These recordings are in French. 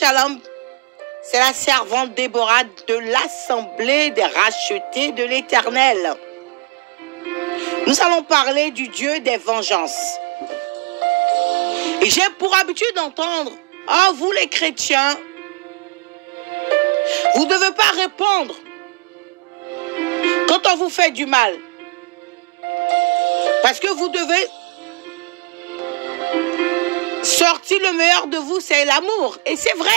Shalom, c'est la servante Déborah de l'Assemblée des rachetés de l'Éternel. Nous allons parler du Dieu des vengeances. Et j'ai pour habitude d'entendre, « Oh, vous les chrétiens, vous ne devez pas répondre quand on vous fait du mal. Parce que vous devez sortir le meilleur de vous, c'est l'amour. » Et c'est vrai.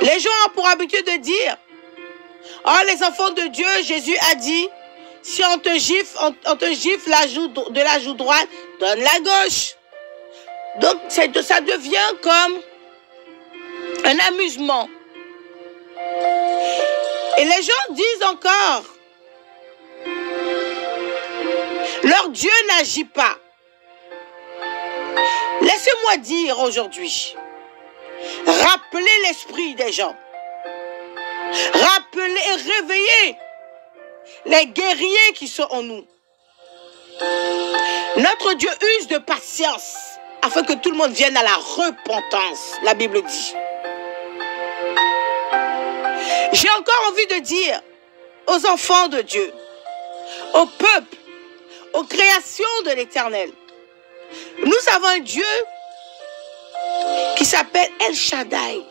Les gens ont pour habitude de dire, « Oh, les enfants de Dieu, Jésus a dit, si on te gifle de la joue droite, donne la gauche. » Donc, ça devient comme un amusement. Et les gens disent encore, leur Dieu n'agit pas. Laissez-moi dire aujourd'hui, rappelez l'esprit des gens. Rappelez et réveillez les guerriers qui sont en nous. Notre Dieu use de patience afin que tout le monde vienne à la repentance, la Bible dit. J'ai encore envie de dire aux enfants de Dieu, au peuple, aux créations de l'Éternel, nous avons un Dieu qui s'appelle El Shaddai.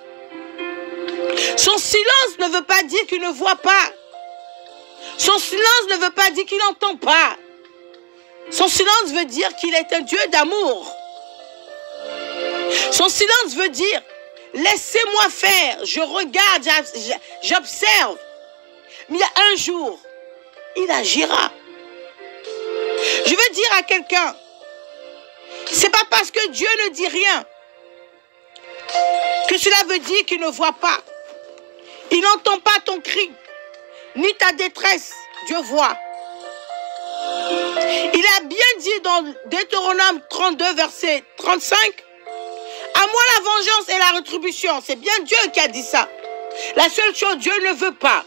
Son silence ne veut pas dire qu'il ne voit pas. Son silence ne veut pas dire qu'il n'entend pas. Son silence veut dire qu'il est un Dieu d'amour. Son silence veut dire, laissez-moi faire, je regarde, j'observe. Mais il y a un jour, il agira. Je veux dire à quelqu'un, c'est pas parce que Dieu ne dit rien que cela veut dire qu'il ne voit pas. Il n'entend pas ton cri, ni ta détresse. Dieu voit. Il a bien dit dans Deutéronome 32, verset 35, « À moi la vengeance et la rétribution. » C'est bien Dieu qui a dit ça. La seule chose, Dieu ne veut pas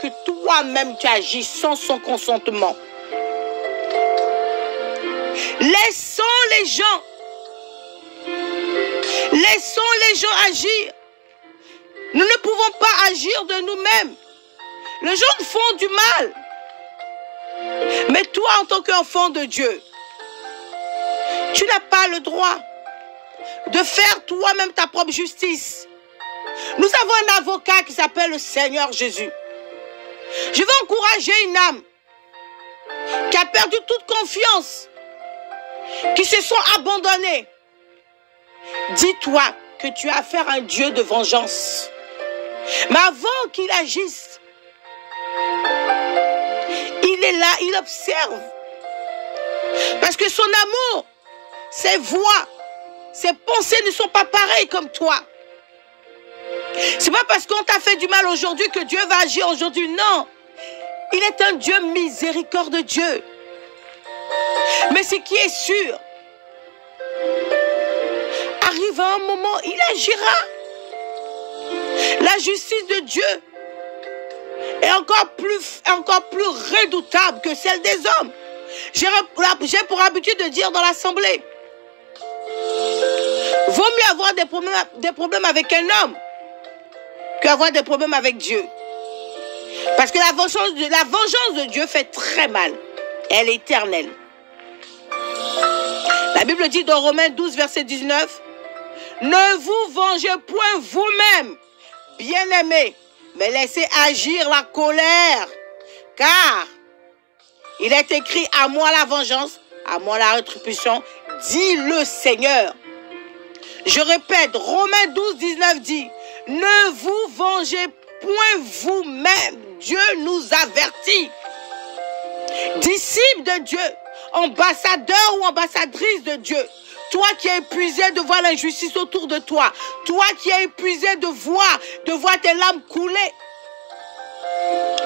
que toi-même tu agisses sans son consentement. Laissons les gens agir. Nous ne pouvons pas agir de nous-mêmes. Les gens font du mal. Mais toi, en tant qu'enfant de Dieu, tu n'as pas le droit de faire toi-même ta propre justice. Nous avons un avocat qui s'appelle le Seigneur Jésus. Je veux encourager une âme qui a perdu toute confiance, qui se sont abandonnés. Dis-toi que tu as affaire à un Dieu de vengeance. Mais avant qu'il agisse, il est là, il observe. Parce que son amour, ses voix, ses pensées ne sont pas pareilles comme toi. C'est pas parce qu'on t'a fait du mal aujourd'hui que Dieu va agir aujourd'hui. Non. Il est un Dieu miséricordieux. Dieu. Mais ce qui est sûr, arrive un moment, il agira. La justice de Dieu est encore plus redoutable que celle des hommes. J'ai pour habitude de dire dans l'assemblée, vaut mieux avoir des problèmes avec un homme qu'avoir des problèmes avec Dieu. Parce que la vengeance de Dieu fait très mal. Elle est éternelle. La Bible dit dans Romains 12, verset 19, « Ne vous vengez point vous-même, bien-aimés, mais laissez agir la colère, car il est écrit, à moi la vengeance, à moi la rétribution, dit le Seigneur. » Je répète, Romains 12, 19 dit, « Ne vous vengez point vous-même. » Dieu nous avertit. Disciple de Dieu, ambassadeur ou ambassadrice de Dieu, toi qui es épuisé de voir l'injustice autour de toi, toi qui es épuisé de voir tes larmes couler,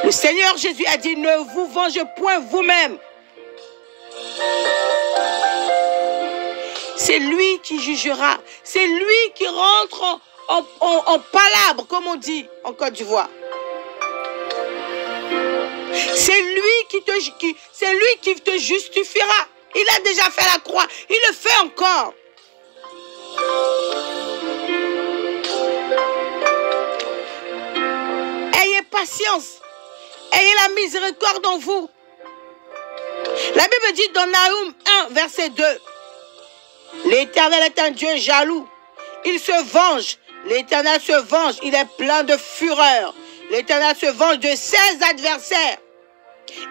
le Seigneur Jésus a dit, ne vous vengez point vous-même. C'est lui qui jugera. C'est lui qui rentre en palabre, comme on dit en Côte d'Ivoire. C'est lui qui te justifiera. Il a déjà fait la croix. Il le fait encore. patience. Ayez la miséricorde en vous. La Bible dit dans Naoum 1, verset 2, l'Éternel est un Dieu jaloux. Il se venge. L'Éternel se venge. Il est plein de fureur. L'Éternel se venge de ses adversaires.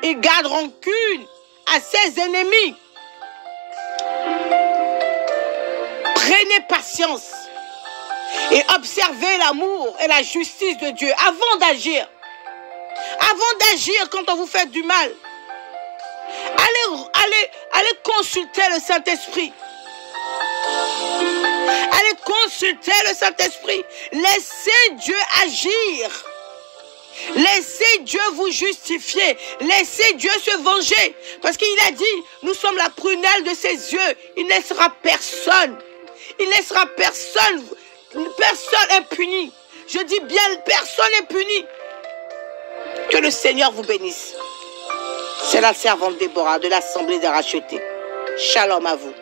Il garde rancune à ses ennemis. Prenez patience et observez l'amour et la justice de Dieu avant d'agir. Avant d'agir quand on vous fait du mal, allez consulter le Saint-Esprit. Allez consulter le Saint-Esprit. Laissez Dieu agir. Laissez Dieu vous justifier. Laissez Dieu se venger. Parce qu'il a dit, nous sommes la prunelle de ses yeux. Il ne laissera personne. Il ne laissera personne. Personne impuni. Je dis bien, personne impuni. Que le Seigneur vous bénisse. C'est la servante Déborah de l'Assemblée des rachetés. Shalom à vous.